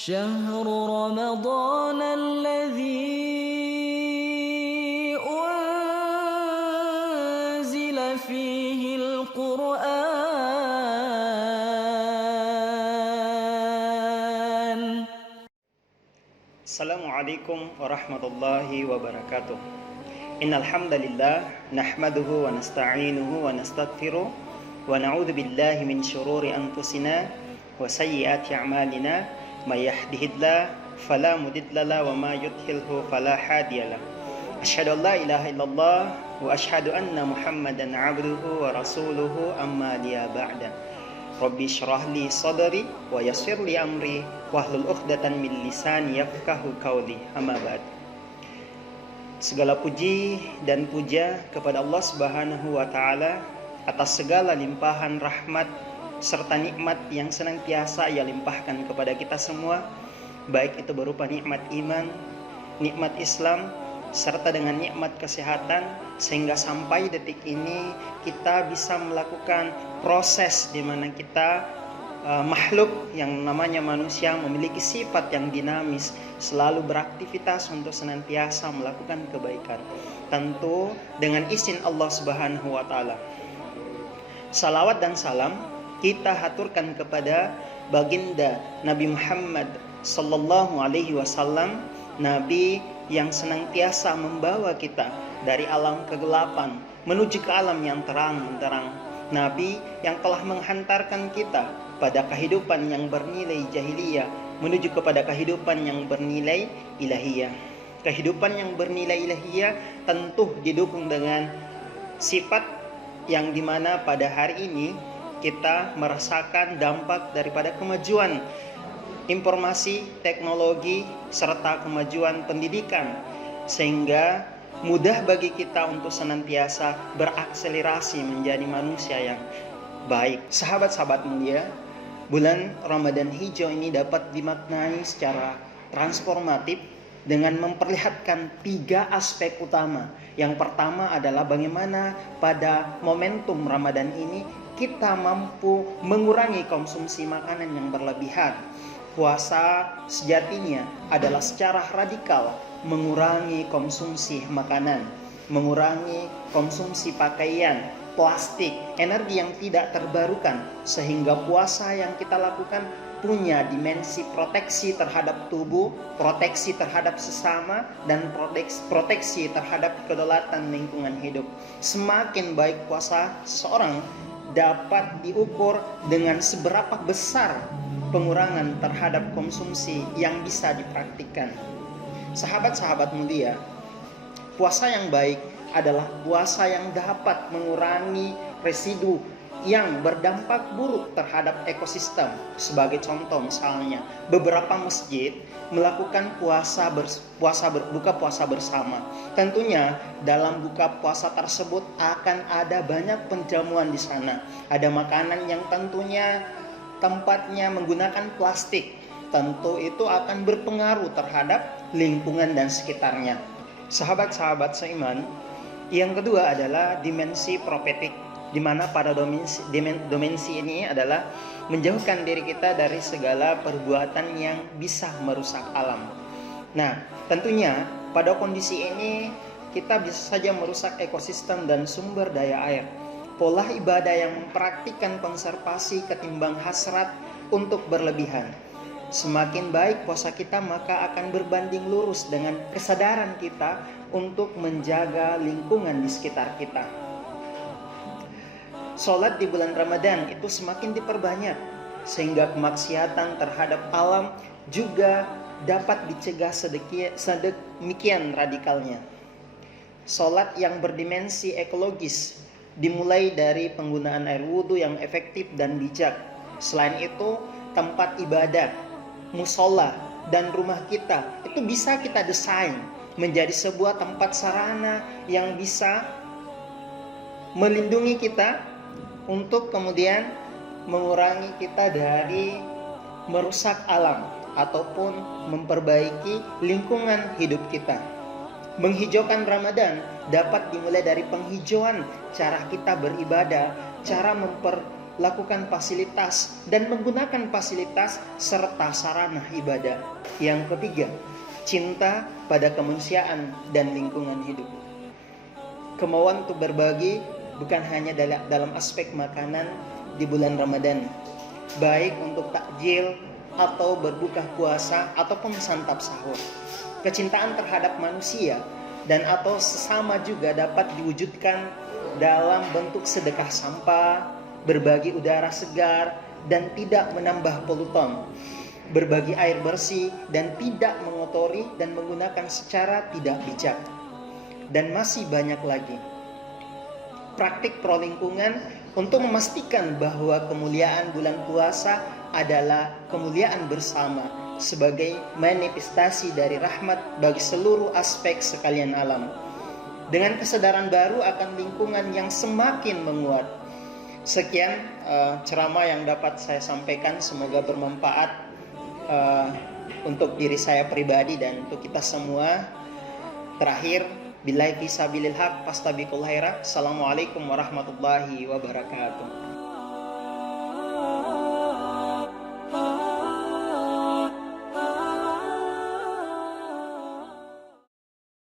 شهر رمضان الذي أنزل فيه القرآن. Assalamualaikum warahmatullahi wabarakatuh. Innal hamdalillah nahmaduhu wa nasta'inuhu wa nastaghfiruh wa na'udzu billahi min shururi anfusina wa sayyiati a'malina may yahdihillahu fala mudilla lahu wa may yudhlilhu fala hadiyalah. Asyhadu an la ilaha illallah wa asyhadu anna Muhammadan 'abduhu wa rasuluhu amma liya ba'da. Rabbi syrah li sadri wa yassir li amri wahlul 'uqdatan min lisani yafqahu qawli. Amma ba'd. Segala puji dan puja kepada Allah Subhanahu wa taala atas segala limpahan rahmat serta nikmat yang senantiasa Ia limpahkan kepada kita semua, baik itu berupa nikmat iman, nikmat Islam, serta dengan nikmat kesehatan, sehingga sampai detik ini kita bisa melakukan proses di mana kita makhluk yang namanya manusia memiliki sifat yang dinamis, selalu beraktivitas untuk senantiasa melakukan kebaikan, tentu dengan izin Allah Subhanahu wa taala. Salawat dan salam kita haturkan kepada baginda Nabi Muhammad sallallahu alaihi wasallam, nabi yang senantiasa membawa kita dari alam kegelapan menuju ke alam yang terang-terang, nabi yang telah menghantarkan kita pada kehidupan yang bernilai jahiliyah menuju kepada kehidupan yang bernilai ilahiyah. Kehidupan yang bernilai ilahiyah tentu didukung dengan sifat yang dimana pada hari ini kita merasakan dampak daripada kemajuan informasi, teknologi, serta kemajuan pendidikan, sehingga mudah bagi kita untuk senantiasa berakselerasi menjadi manusia yang baik. Sahabat-sahabat mulia, bulan Ramadan hijau ini dapat dimaknai secara transformatif dengan memperlihatkan 3 aspek utama. Yang pertama adalah bagaimana pada momentum Ramadan ini kita mampu mengurangi konsumsi makanan yang berlebihan. Puasa sejatinya adalah secara radikal mengurangi konsumsi makanan, mengurangi konsumsi pakaian, plastik, energi yang tidak terbarukan, sehingga puasa yang kita lakukan punya dimensi proteksi terhadap tubuh, proteksi terhadap sesama, dan proteksi terhadap kedaulatan lingkungan hidup. Semakin baik puasa seorang dapat diukur dengan seberapa besar pengurangan terhadap konsumsi yang bisa dipraktikkan. Sahabat-sahabat mulia, puasa yang baik adalah puasa yang dapat mengurangi residu yang berdampak buruk terhadap ekosistem. Sebagai contoh misalnya, beberapa masjid melakukan buka puasa bersama. Tentunya dalam buka puasa tersebut akan ada banyak penjamuan di sana. Ada makanan yang tentunya tempatnya menggunakan plastik. Tentu itu akan berpengaruh terhadap lingkungan dan sekitarnya. Sahabat-sahabat seiman, yang kedua adalah dimensi profetik, di mana pada dimensi ini adalah menjauhkan diri kita dari segala perbuatan yang bisa merusak alam. Nah, tentunya pada kondisi ini kita bisa saja merusak ekosistem dan sumber daya air. Pola ibadah yang mempraktikkan konservasi ketimbang hasrat untuk berlebihan. Semakin baik puasa kita, maka akan berbanding lurus dengan kesadaran kita untuk menjaga lingkungan di sekitar kita. Sholat di bulan Ramadan itu semakin diperbanyak, sehingga kemaksiatan terhadap alam juga dapat dicegah sedemikian radikalnya. Sholat yang berdimensi ekologis dimulai dari penggunaan air wudhu yang efektif dan bijak. Selain itu, tempat ibadah, musola, dan rumah kita itu bisa kita desain menjadi sebuah tempat sarana yang bisa melindungi kita untuk kemudian mengurangi kita dari merusak alam ataupun memperbaiki lingkungan hidup kita. Menghijaukan Ramadan dapat dimulai dari penghijauan cara kita beribadah, cara lakukan fasilitas dan menggunakan fasilitas serta sarana ibadah. Yang ketiga, cinta pada kemanusiaan dan lingkungan hidup. Kemauan untuk berbagi bukan hanya dalam aspek makanan di bulan Ramadan, baik untuk takjil atau berbuka puasa ataupun santap sahur. Kecintaan terhadap manusia dan atau sesama juga dapat diwujudkan dalam bentuk sedekah sampah, berbagi udara segar dan tidak menambah polutan, berbagi air bersih dan tidak mengotori dan menggunakan secara tidak bijak, dan masih banyak lagi. Praktik pro lingkungan untuk memastikan bahwa kemuliaan bulan puasa adalah kemuliaan bersama sebagai manifestasi dari rahmat bagi seluruh aspek sekalian alam. Dengan kesadaran baru akan lingkungan yang semakin menguat. Sekian ceramah yang dapat saya sampaikan, semoga bermanfaat untuk diri saya pribadi dan untuk kita semua. Terakhir, billahi fisabilil haq fastabiqul khairat. Assalamualaikum warahmatullahi wabarakatuh.